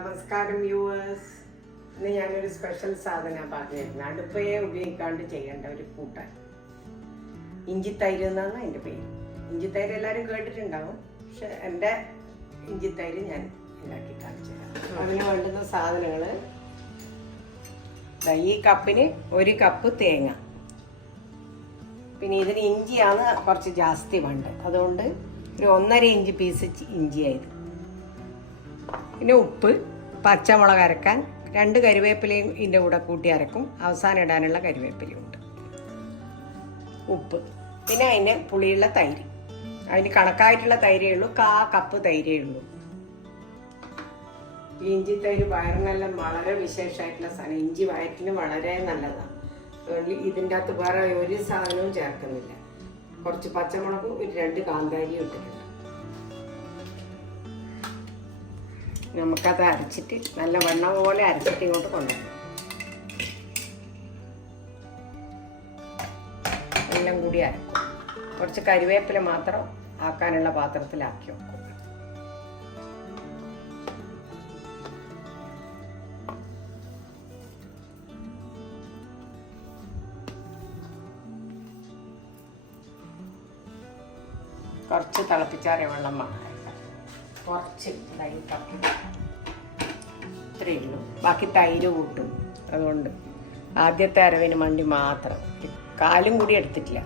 നമസ്കാരം വ്യൂവേഴ്സ്. ഇന്ന് ഞാനൊരു സ്പെഷ്യൽ സാധനം പറഞ്ഞിരുന്നു. അടുപ്പയെ ഉപയോഗിക്കാണ്ട് ചെയ്യേണ്ട ഒരു കൂട്ടാൻ. ഇഞ്ചിത്തൈര് എന്നാണ് അതിൻ്റെ പേര്. ഇഞ്ചിത്തൈര് എല്ലാവരും കേട്ടിട്ടുണ്ടാവും, പക്ഷെ എൻ്റെ ഇഞ്ചിത്തൈര് ഞാൻ ഉണ്ടാക്കി കാണിച്ചു തരാം. അതിന് വേണ്ടുന്ന സാധനങ്ങൾ ഈ കപ്പിന് 1 കപ്പ് തേങ്ങ, പിന്നെ ഇതിന് ഇഞ്ചിയാണ് കുറച്ച് ജാസ്തി വേണ്ടത്, അതുകൊണ്ട് ഒരു 1.5 ഇഞ്ച് പീസ് ഇഞ്ചിയായത്. പിന്നെ ഉപ്പ്, പച്ചമുളക് അരക്കാൻ 2 കരിവേപ്പിലയും ഇതിൻ്റെ കൂടെ കൂട്ടി അരക്കും. അവസാനം ഇടാനുള്ള കരിവേപ്പിലയുണ്ട്. ഉപ്പ്, പിന്നെ അതിന് പുളിയുള്ള തൈര്. അതിന് കണക്കായിട്ടുള്ള തൈരേ ഉള്ളൂ, 1/4 കപ്പ് തൈരേ ഉള്ളൂ. ഈ ഇഞ്ചി തൈര് വയറിനെല്ലാം വളരെ വിശേഷമായിട്ടുള്ള സാധനം. ഇഞ്ചി വയറ്റിന് വളരെ നല്ലതാണ്. അതുകൊണ്ട് ഇതിൻ്റെ അകത്ത് വേറെ ഒരു സാധനവും ചേർക്കുന്നില്ല. കുറച്ച് പച്ചമുളകും 2 കാന്താരിയും ഇട്ടിട്ടുണ്ട്. നമുക്കത് അരച്ചിട്ട് നല്ല വെണ്ണ പോലെ അരച്ചിട്ട് ഇങ്ങോട്ട് കൊണ്ടുവരണം. എല്ലാം കൂടി അരക്കും. കുറച്ച് കരിവേപ്പില മാത്രം ആക്കാനുള്ള പാത്രത്തിലാക്കി വെക്കും. കുറച്ച് തിളപ്പിച്ചാറിയ വെള്ളം വേണം. കുറച്ച് ഇത്രയേ ഉള്ളൂ. ബാക്കി തൈര് കൂട്ടും. അതുകൊണ്ട് ആദ്യത്തെ അരവിന് വേണ്ടി മാത്രം. കാലും കൂടി എടുത്തിട്ടില്ല.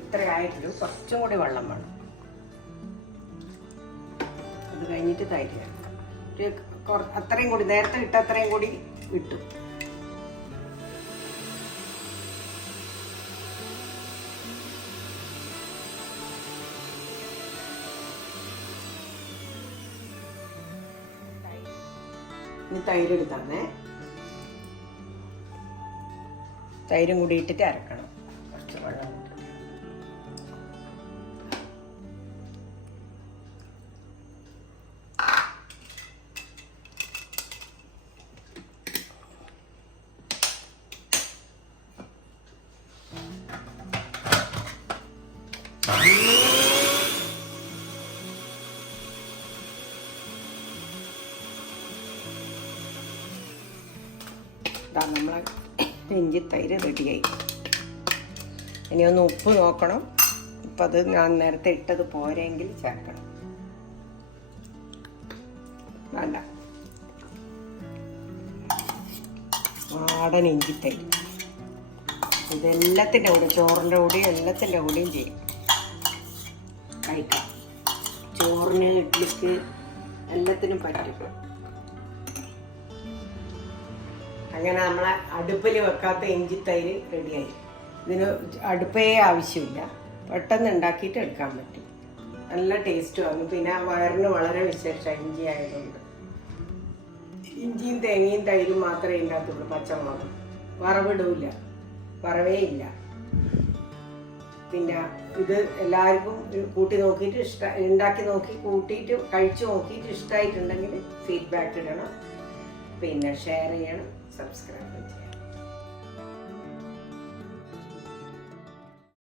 ഇത്ര ആയിട്ടുള്ളൂ. കുറച്ചും കൂടി വെള്ളം വേണം. അത് കഴിഞ്ഞിട്ട് തൈര് ചേർക്കാം. അത്രയും കൂടി നേരത്തെ ഇട്ട അത്രയും കൂടി ഇട്ടു. ഇനി തൈര് എടുത്താന്നേ. തൈരും കൂടി ഇട്ടിട്ട് അരക്കണം. കുറച്ച് വെള്ളം. നമ്മളെ ഇഞ്ചി തൈര് റെഡിയായി. ഇനി ഒന്ന് ഉപ്പ് നോക്കണം. ഇപ്പം അത് ഞാൻ നേരത്തെ ഇട്ടത് പോരെങ്കിൽ ചേർക്കണം. വേണ്ട, നാടൻ ഇഞ്ചി തൈര്. ഇതെല്ലാത്തിൻ്റെ കൂടെ, ചോറിൻ്റെ കൂടെയും എല്ലാത്തിൻ്റെ കൂടെയും ചെയ്യും കഴിക്കാം. ചോറിന്, ഇഡ്ഡലിക്ക് എല്ലാത്തിനും പറ്റും. അങ്ങനെ നമ്മളെ അടുപ്പിൽ വെക്കാത്ത ഇഞ്ചിത്തൈര് റെഡിയായി. ഇതിന് അടുപ്പേ ആവശ്യമില്ല, പെട്ടെന്ന് ഉണ്ടാക്കിയിട്ട് എടുക്കാൻ പറ്റും. നല്ല ടേസ്റ്റ് വന്നു. പിന്നെ വയറിന് വളരെ വിശേഷം ഇഞ്ചി ആയതുകൊണ്ട്. ഇഞ്ചിയും തേങ്ങയും തൈരും മാത്രമേ ഉണ്ടാകത്തുള്ളൂ. പച്ചമുളകും വറവിടില്ല, വറവേ ഇല്ല. പിന്നെ ഇത് എല്ലാവർക്കും കൂട്ടി നോക്കിയിട്ട് ഉണ്ടാക്കി നോക്കി കൂട്ടിയിട്ട് കഴിച്ചു നോക്കിയിട്ട് ഇഷ്ടമായിട്ടുണ്ടെങ്കിൽ ഫീഡ്ബാക്ക് ഇടണം. പിന്നെ ഷെയർ ചെയ്യണം, സബ്സ്ക്രൈബ് ചെയ്യണം.